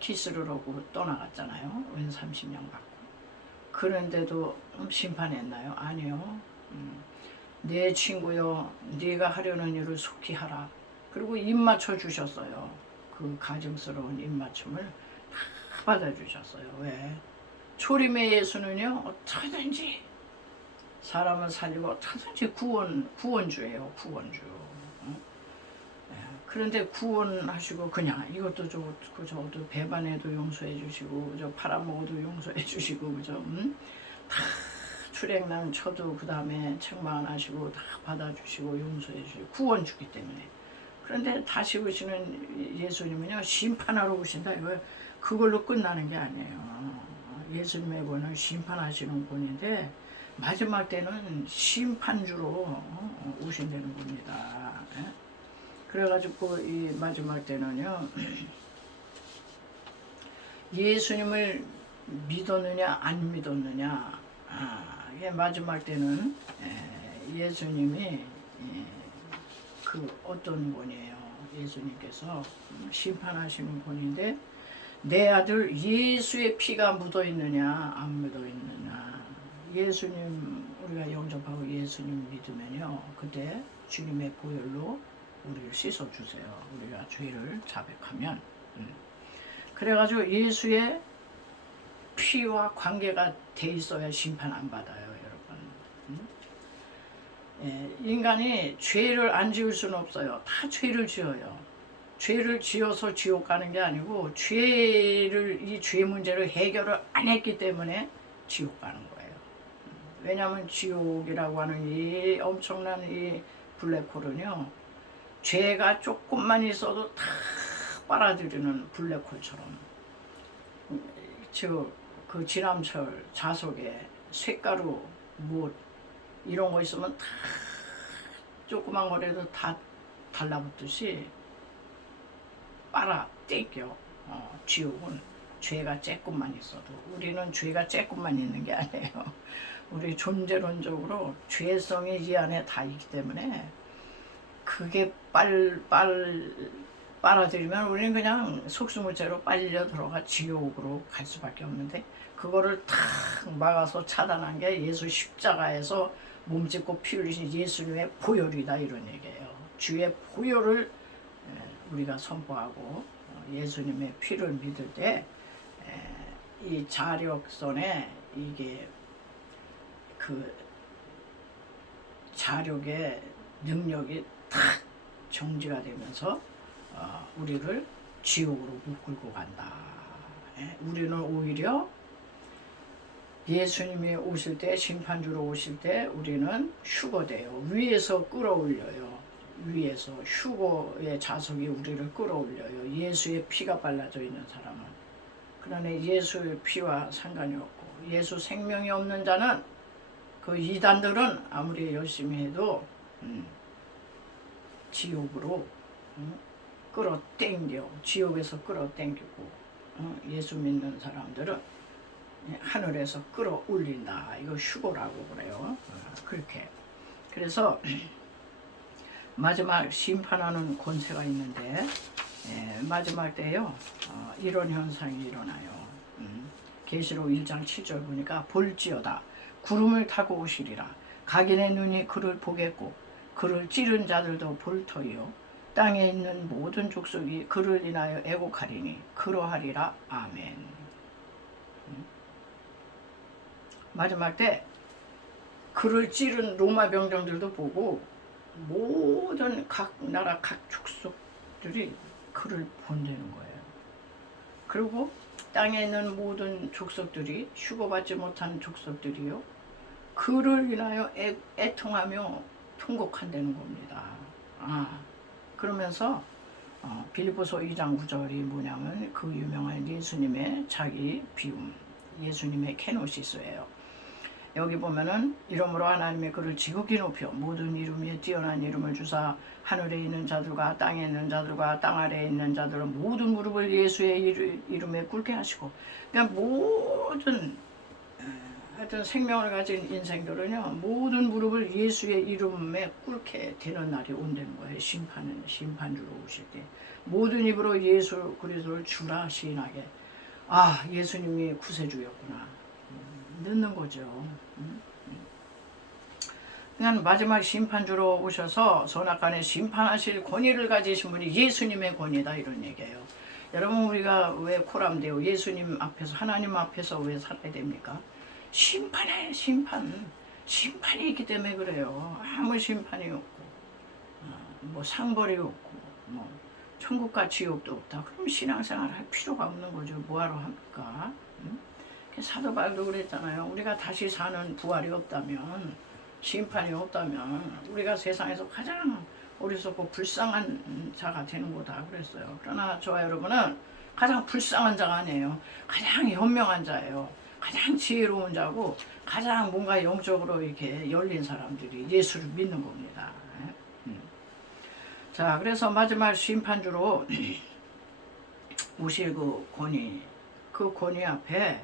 키스를 하고 떠나갔잖아요. 은 30냥 받고. 그런데도 심판했나요? 아니요. 내 친구요, 네가 하려는 일을 속히 하라. 그리고 입맞춰 주셨어요. 그 가증스러운 입맞춤을 다 받아주셨어요. 왜? 초림의 예수는요, 어떻게든지 사람을 살리고 어떻게든지 구원주예요. 구원주. 그런데 구원하시고 그냥 이것도 좋고 저것도 배반해도 용서해 주시고 저 팔아먹어도 용서해 주시고 그죠? 다 출행난 쳐도 그 다음에 책망하시고 다 받아주시고 용서해 주시고 구원주기 때문에. 그런데 다시 오시는 예수님은요, 심판하러 오신다, 이거 그걸로 끝나는 게 아니에요. 예수님의 권은 심판하시는 분인데 마지막 때는 심판주로 오신다는 겁니다. 그래가지고 이 마지막 때는요, 예수님을 믿었느냐 안 믿었느냐, 이게 마지막 때는 예수님이 그 어떤 분이에요? 예수님께서 심판하시는 분인데, 내 아들 예수의 피가 묻어있느냐 안 묻어있느냐. 예수님 우리가 영접하고 예수님 믿으면요, 그때 주님의 보혈로 우리를 씻어주세요. 우리가 죄를 자백하면. 그래가지고 예수의 피와 관계가 돼 있어야 심판 안 받아요, 여러분. 인간이 죄를 안 지을 수는 없어요. 다 죄를 지어요. 죄를 지어서 지옥 가는 게 아니고 이 죄 문제를 해결을 안 했기 때문에 지옥 가는 거예요. 왜냐하면 지옥이라고 하는 이 엄청난 이 블랙홀은요, 죄가 조금만 있어도 다 빨아들이는 블랙홀처럼 그 지남철 자석에 쇳가루 뭐 이런 거 있으면 다 조그만 거라도 다 달라붙듯이 빨아 떼겨. 지옥은 죄가 쬐끔만 있어도, 우리는 죄가 쬐끔만 있는 게 아니에요. 우리 존재론적으로 죄성이 이 안에 다 있기 때문에 그게 빨아들이면 우리는 그냥 속수무책으로 빨려 들어가 지옥으로 갈 수밖에 없는데, 그거를 탁 막아서 차단한 게 예수 십자가에서 몸짓고 피 흘리신 예수님의 보혈이다, 이런 얘기예요. 주의 보혈을 우리가 선포하고 예수님의 피를 믿을 때 이 자력선에 이게 그 자력의 능력이 탁 정지가 되면서 우리를 지옥으로 못 끌고 간다. 우리는 오히려 예수님이 오실 때, 심판주로 오실 때 우리는 휴거돼요. 위에서 끌어올려요. 위에서 휴거의 자석이 우리를 끌어올려요. 예수의 피가 발라져 있는 사람은. 그러나 예수의 피와 상관이 없고, 예수 생명이 없는 자는, 그 이단들은 아무리 열심히 해도 지옥으로 끌어당겨, 지옥에서 끌어당기고, 예수 믿는 사람들은 하늘에서 끌어올린다. 이거 휴거라고 그래요. 그렇게. 그래서 마지막 심판하는 권세가 있는데, 마지막 때요 이런 현상이 일어나요. 계시록 1장 7절 보니까 볼지어다 구름을 타고 오시리라. 각인의 눈이 그를 보겠고 그를 찌른 자들도 볼 터이요 땅에 있는 모든 족속이 그를 인하여 애곡하리니 그러하리라. 아멘. 마지막 때 그를 찌른 로마 병정들도 보고 모든 각 나라 각 족속들이 그를 본다는 거예요. 그리고 땅에 있는 모든 족속들이, 휴거받지 못한 족속들이요, 그를 인하여 애통하며 통곡한다는 겁니다. 그러면서 빌립보서 2장 9절이 뭐냐면 그 유명한 예수님의 자기 비움, 예수님의 케노시스예요. 여기 보면은 이러므로 하나님의 그를 지극히 높여 모든 이름 위에 뛰어난 이름을 주사 하늘에 있는 자들과 땅에 있는 자들과 땅 아래에 있는 자들은 모든 무릎을 예수의 이름에 꿇게 하시고, 그러니까 모든 하여튼 생명을 가진 인생들은요 모든 무릎을 예수의 이름에 꿇게 되는 날이 온다는 거예요. 심판주로 오실 때 모든 입으로 예수 그리스도를 주라 시인하게, 예수님이 구세주였구나 늦는 거죠. 그냥 마지막 심판주로 오셔서 선악간에 심판하실 권위를 가지신 분이 예수님의 권위다, 이런 얘기예요. 여러분, 우리가 왜 코람데오 예수님 앞에서, 하나님 앞에서 왜 살아야 됩니까? 심판해. 심판이 있기 때문에 그래요. 아무 심판이 없고 뭐 상벌이 없고 뭐 천국과 지옥도 없다. 그럼 신앙생활 할 필요가 없는 거죠. 뭐하러 합니까? 사도 바울도 그랬잖아요. 우리가 다시 사는 부활이 없다면, 심판이 없다면 우리가 세상에서 가장 어리석고 불쌍한 자가 되는 거다 그랬어요. 그러나 저와 여러분은 가장 불쌍한 자가 아니에요. 가장 현명한 자예요. 가장 지혜로운 자고 가장 뭔가 영적으로 이렇게 열린 사람들이 예수를 믿는 겁니다. 자, 그래서 마지막 심판주로 오실 그 권위, 그 권위 앞에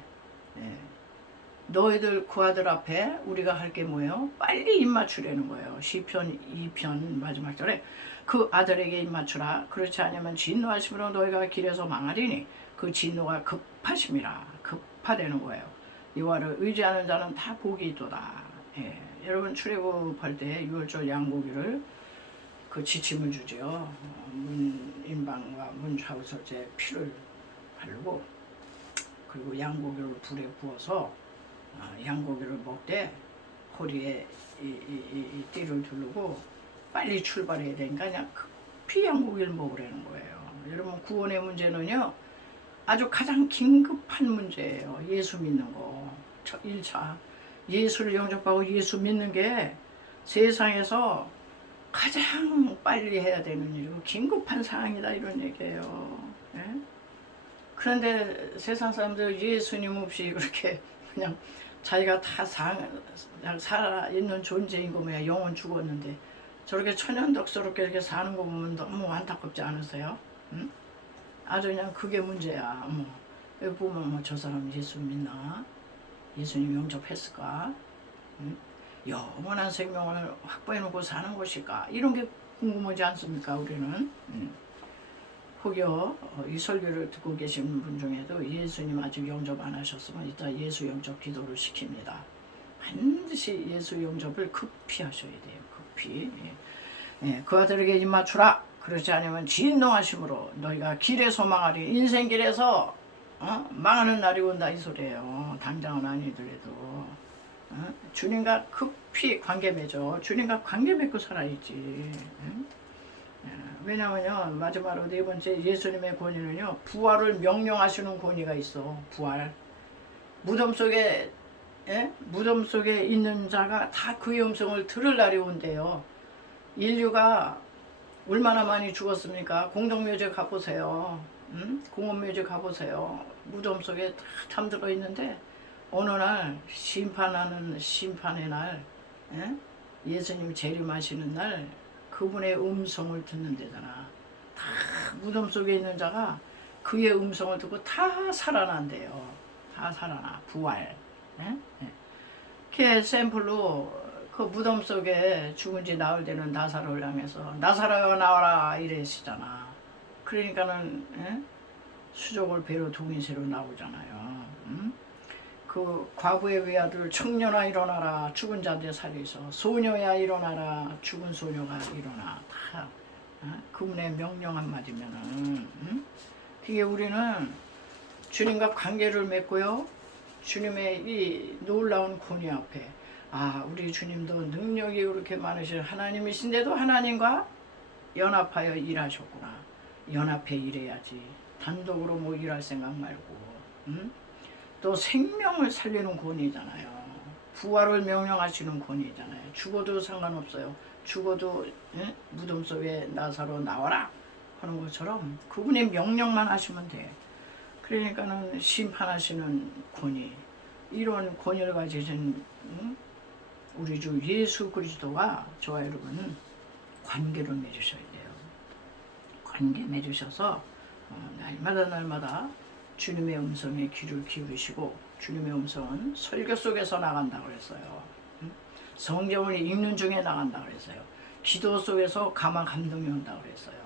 너희들 그 아들 앞에 우리가 할 게 뭐예요? 빨리 입맞추려는 거예요. 시편 2편 마지막 절에 그 아들에게 입맞추라. 그렇지 않으면 진노하심으로 너희가 길에서 망하리니 그 진노가 급하심이라. 급하다는 거예요. 여호와를 의지하는 자는 다 복이 있도다. 여러분, 출애굽할 때 유월절 양고기를 그 지침을 주죠. 문인방과 문좌우설제 피를 바르고, 그리고 양고기를 불에 구워서 양고기를 먹되 허리에 이 띠를 두르고 빨리 출발해야 되니까 그냥 급히 양고기를 먹으라는 거예요. 여러분, 구원의 문제는요 아주 가장 긴급한 문제예요. 예수 믿는 거. 1차 예수를 영접하고 예수 믿는 게 세상에서 가장 빨리 해야 되는 일이고 긴급한 사항이다 이런 얘기예요. 예? 그런데 세상 사람들 예수님 없이 그렇게 그냥 자기가 다 살아있는 존재인 거 뭐야. 영혼 죽었는데 저렇게 천연덕스럽게 이렇게 사는 거 보면 너무 안타깝지 않으세요? 응? 아주 그냥 그게 문제야. 여기 보면 뭐 저 사람 예수 믿나? 예수님 영접했을까? 응? 영원한 생명을 확보해놓고 사는 것일까? 이런 게 궁금하지 않습니까? 우리는. 혹여 이 설교를 듣고 계신 분 중에도 예수님 아직 영접 안 하셨으면 이따 예수 영접 기도를 시킵니다. 반드시 예수 영접을 급히 하셔야 돼요. 급히. 예, 그 아들에게 입 맞추라. 그렇지 않으면 진노하심으로 너희가 길에 소망하리. 인생길에서 망하는 날이 온다 이 소리예요. 당장은 아니더라도 주님과 급히 관계 맺어. 주님과 관계 맺고 살아야지. 왜냐면요, 마지막으로 네 번째 예수님의 권위는요, 부활을 명령하시는 권위가 있어. 부활. 무덤 속에 무덤 속에 있는 자가 다 그의 음성을 들을 날이 온대요. 인류가 얼마나 많이 죽었습니까? 공동묘지 가보세요. 공원묘지 가보세요. 무덤 속에 다 잠들어 있는데 어느 날 심판하는 심판의 날, 예수님 재림하시는 날 그분의 음성을 듣는 데잖아. 다 무덤 속에 있는 자가 그의 음성을 듣고 다 살아난대요. 다 살아나. 부활. 그 샘플로 그 무덤 속에 죽은 지 나흘 되는 나사로를 향해서 나사로야 나와라 이랬시잖아. 그러니까는 수족을 배로 동인새로 나오잖아요. 그 과부의 외아들 청년아 일어나라 죽은 자들 살리소. 소녀야 일어나라 죽은 소녀가 일어나. 다 그분의 명령 한마디면은 그게 우리는 주님과 관계를 맺고요, 주님의 이 놀라운 권위 앞에 우리 주님도 능력이 그렇게 많으신 하나님이신데도 하나님과 연합하여 일하셨구나. 연합해 일해야지. 단독으로 뭐 일할 생각 말고. 또 생명을 살리는 권위잖아요. 부활을 명령하시는 권위잖아요. 죽어도 상관없어요. 죽어도 무덤 속에 나사로 나와라 하는 것처럼 그분의 명령만 하시면 돼. 그러니까는 심판하시는 권위, 이런 권위를 가지신 우리 주 예수 그리스도가 저와 여러분은 관계를 맺으셔야 돼요. 관계 맺으셔서 날마다 주님의 음성에 귀를 기울이시고, 주님의 음성은 설교 속에서 나간다고 그랬어요. 성경을 읽는 중에 나간다고 그랬어요. 기도 속에서 감화 감동이 온다고 그랬어요.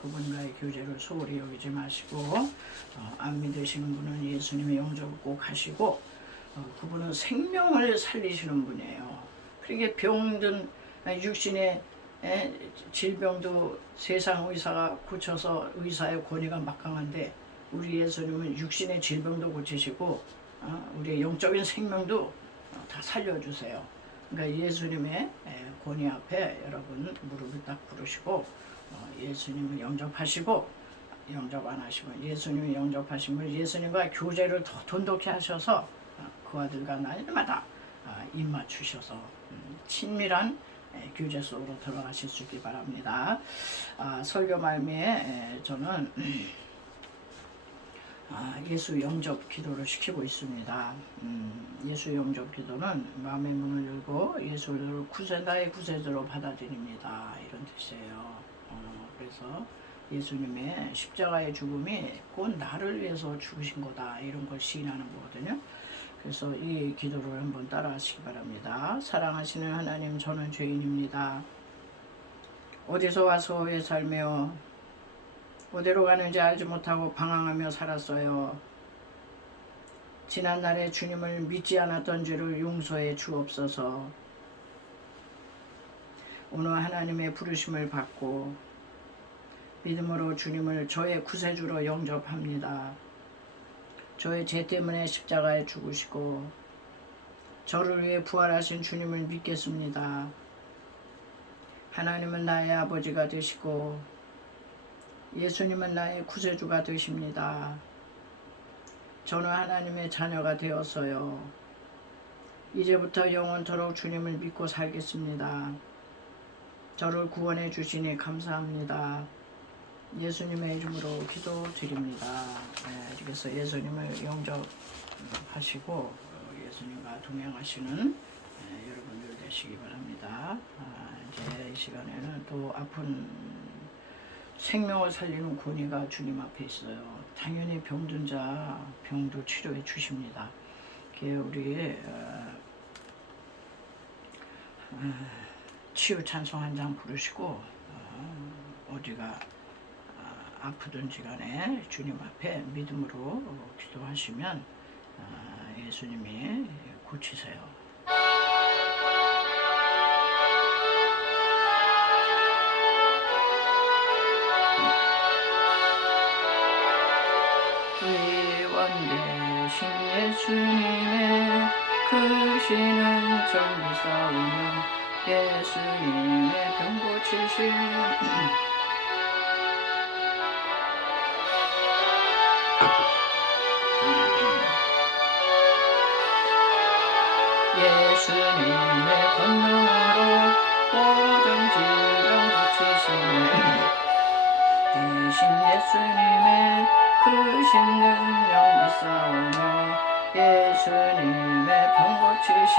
그분과의 교제를 소홀히 여기지 마시고, 안 믿으시는 분은 예수님의 영접을 꼭 하시고, 그분은 생명을 살리시는 분이에요. 그러니까 병든 육신의 질병도 세상 의사가 고쳐서 의사의 권위가 막강한데, 우리 예수님은 육신의 질병도 고치시고 우리의 영적인 생명도 다 살려주세요. 그러니까 예수님의 권위 앞에 여러분 무릎을 딱 꿇으시고 예수님을 영접하시고, 영접 안 하시면 예수님을 영접하시면 예수님과 교제를 더 돈독히 하셔서 그 아들과 날마다 입 맞추셔서 친밀한 교제 속으로 들어가실 수 있기 바랍니다. 설교 말미에 저는 예수 영접 기도를 시키고 있습니다. 예수 영접 기도는 마음의 문을 열고 예수를 나의 구세주로 받아들입니다. 이런 뜻이에요. 그래서 예수님의 십자가의 죽음이 곧 나를 위해서 죽으신 거다, 이런 걸 시인하는 거거든요. 그래서 이 기도를 한번 따라 하시기 바랍니다. 사랑하시는 하나님, 저는 죄인입니다. 어디서 와서 왜 살며 어디로 가는지 알지 못하고 방황하며 살았어요. 지난날에 주님을 믿지 않았던 죄를 용서해 주옵소서. 오늘 하나님의 부르심을 받고 믿음으로 주님을 저의 구세주로 영접합니다. 저의 죄 때문에 십자가에 죽으시고 저를 위해 부활하신 주님을 믿겠습니다. 하나님은 나의 아버지가 되시고 예수님은 나의 구세주가 되십니다. 저는 하나님의 자녀가 되었어요. 이제부터 영원토록 주님을 믿고 살겠습니다. 저를 구원해 주시니 감사합니다. 예수님의 이름으로 기도드립니다. 네, 그래서 예수님을 영접하시고 예수님과 동행하시는 여러분들 되시기 바랍니다. 이제 이 시간에는 또 아픈 생명을 살리는 권위가 주님 앞에 있어요. 당연히 병든 자 병도 치료해 주십니다. 우리 치유 찬송 한 장 부르시고 어디가 아프든지 간에 주님 앞에 믿음으로 기도하시면 예수님이 고치세요. 위원되신 예수님의 크시는 정리 싸우며 예수님의 병 고치심 예수님의 권능으로 모든 질병 고치시네 대신 예수님의 크신 능력 믿사오며 예수님의 병 고치신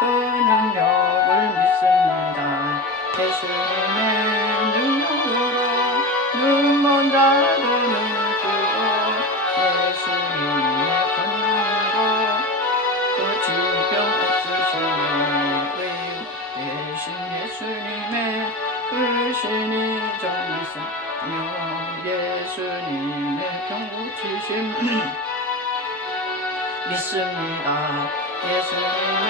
그 능력을 믿습니다. 예수님의 능력으로 눈먼 자도 눈을 뜨고 예수님의 권능으로 그 질병 없으시며 대신 예수님의 크신 이정 믿으며 예수님의 병 고치심 믿습니다. 예수님의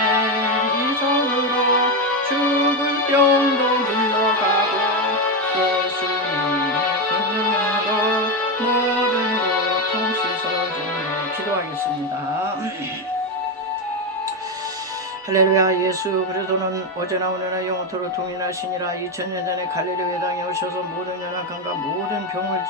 이정으로 죽을 병도 물러가고 예수님의 권능으로 모든 고통 씻어주며 기도하겠습니다. 할렐루야. 예수 그리스도는 어제나 오늘나 영원토록 동일하시니라. 2000년 전에 갈릴리 땅에 오셔서 모든 연약함과 모든 병을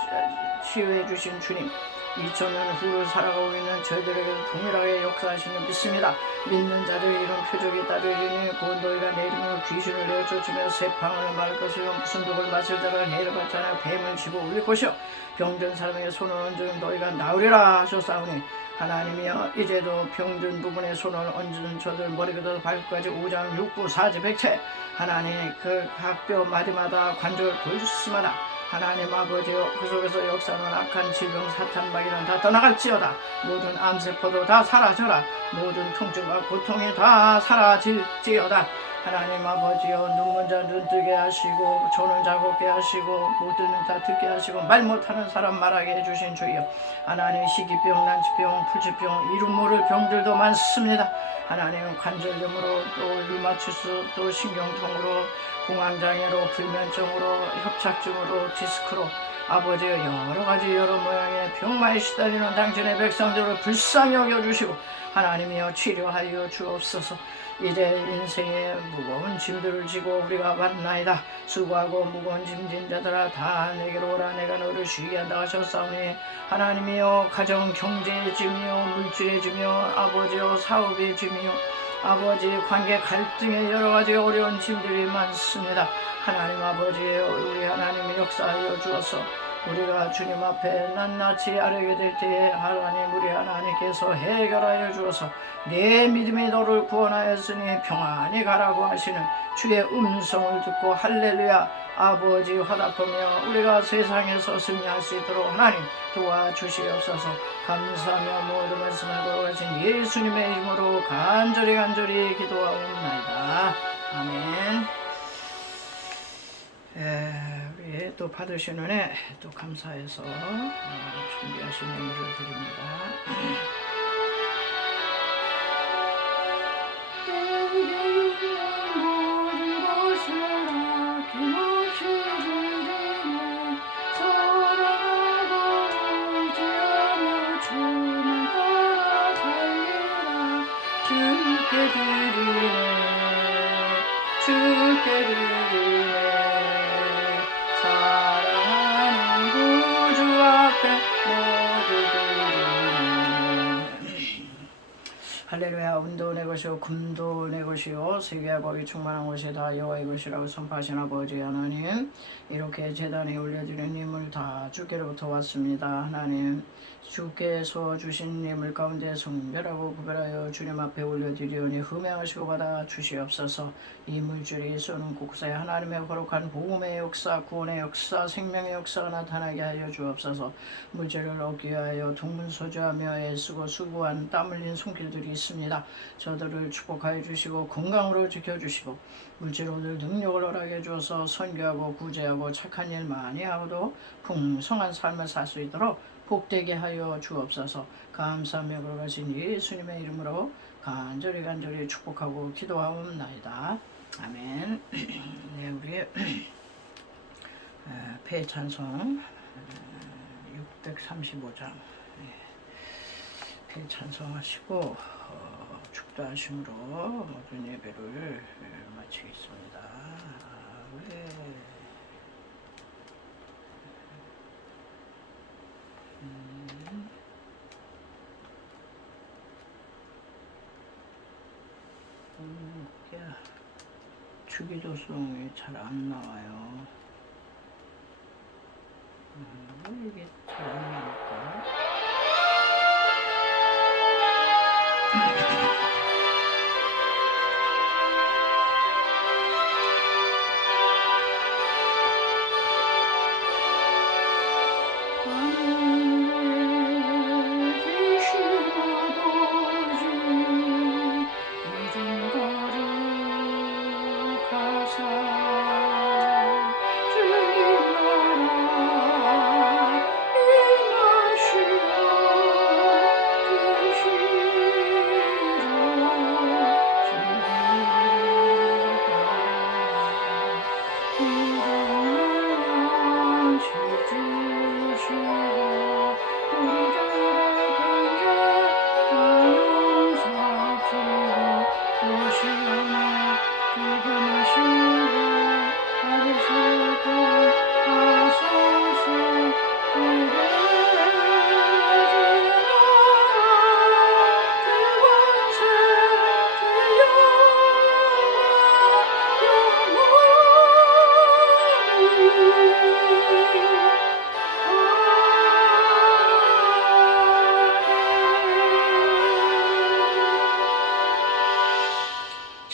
치유해 주신 주님 2000년 후를 살아가고 있는 저희들에게도 동일하게 역사하시는 믿습니다. 믿는 자들의 이런 표적이 따르리니 곧 너희가 내 이름으로 귀신을 내어 쫓으며 새방울을 말할 것이요 무슨 독을 마실 자를 해를 받잖아요. 뱀을 집어 올릴 것이요 병든 사람에게 손을 얹으면 너희가 나으리라 하셨사오니 하나님이여 이제도 병든 부분에 손을 얹은 저들 머리부터 발끝까지 오장 육부 사지 백체 하나님 그 각뼈 마디마다 관절 골수마다 하나님 아버지여 그 속에서 역사는 악한 질병 사탄 마귀는 다 떠나갈지어다. 모든 암세포도 다 사라져라. 모든 통증과 고통이 다 사라질지어다. 하나님 아버지여 눈먼 자 눈뜨게 하시고 조는 자 걷게 하시고 못 듣는 자 듣게 하시고 말 못하는 사람 말하게 해주신 주여 하나님 시기병 난치병 불치병 이름 모를 병들도 많습니다. 하나님 관절염으로 또 류마티스 또 신경통으로 공황장애로 불면증으로 협착증으로 디스크로 아버지의 여러가지 여러 모양의 병마에 시달리는 당신의 백성들을 불쌍히 여겨주시고 하나님이여 치료하여 주옵소서. 이제 인생의 무거운 짐들을 지고 우리가 왔나이다. 수고하고 무거운 짐진 자들아 다 내게로 오라. 내가 너를 쉬게 한다 하셨사오니 하나님이여 가정 경제의 짐이요 물질의 짐이요 아버지여 사업의 짐이요 아버지 관계 갈등의 여러가지 어려운 짐들이 많습니다. 하나님 아버지 우리 하나님의 역사하여 주어서 우리가 주님 앞에 낱낱이 아뢰게 될 때에 하나님 우리 하나님께서 해결하여 주어서 내 믿음이 너를 구원하였으니 평안히 가라고 하시는 주의 음성을 듣고 할렐루야 아버지 화답하며 우리가 세상에서 승리할 수 있도록 하나님 도와주시옵소서. 감사하며 모든 말씀을 걸어가신 예수님의 이름으로 간절히 기도하옵나이다. 아멘. 우리 또 받으신 은혜 또 감사해서 준비하신 예물을 드립니다. 모든 것을 아낌없이 드리네 사랑하고 의지하며 주만 따라 살리라 주께 드리네 사랑하는 구주 앞에 모두 드리네 할렐루야. 은도 내 것이요 금도 내 것이요 세계와 거기 충만한 것이 다 여호와의 것이라고 선포하신 아버지 하나님, 이렇게 제단에 올려드린 예물 다 주께로부터 왔습니다. 하나님, 주께서 주신 예물 가운데 성별하고 구별하여 주님 앞에 올려드리오니 흠양하시고 받아 주시옵소서. 이 물질이 쏘는 곳곳에 하나님의 거룩한 복음의 역사, 구원의 역사, 생명의 역사가 나타나게 하여 주옵소서. 물질을 얻기 위하여 동문서주하며 애쓰고 수고한 땀 흘린 손길들이 있습니다. 저들을 축복하여 주시고 건강으로 지켜주시고 물질 얻을 능력을 허락해 주어서 선교하고 구제하고 착한 일 많이 하고도 풍성한 삶을 살 수 있도록 복되게 하여 주옵소서. 감사하며 걸어가신 예수님의 이름으로 간절히 축복하고 기도하옵나이다. 아멘. 네, 우리 배찬송 635장 배찬송하시고 축도하심으로 모든 예배를 마치겠습니다. 주기도송이 잘 안 나와요. 왜 이게 잘 안 나올까?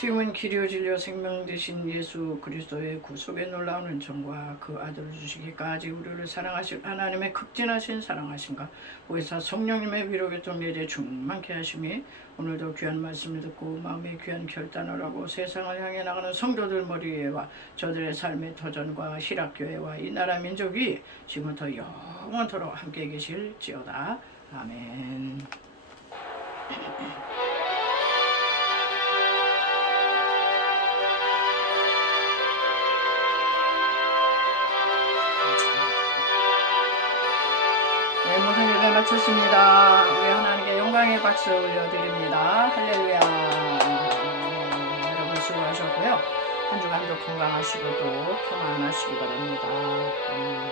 지금은 길이요 진리요 생명 되신 예수 그리스도의 구속의 놀라운 은총과 그 아들을 주시기까지 우리를 사랑하신 하나님의 극진하신 사랑하신가 보혜사 성령님의 위로교통 예제 충만케 하심이 오늘도 귀한 말씀을 듣고 마음의 귀한 결단을 하고 세상을 향해 나가는 성도들 머리 위에와 저들의 삶의 터전과 희락교회와 이 나라 민족이 지금부터 영원토록 함께 계실지어다. 아멘. 네, 모든 예배 마쳤습니다. 우리 하나님께 영광의 박수 올려드립니다. 할렐루야. 여러분 수고하셨고요. 한 주간도 건강하시고 또 평안하시기 바랍니다.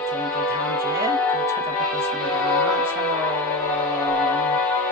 저는 또 다음 주에 또 찾아뵙겠습니다. 샬롬.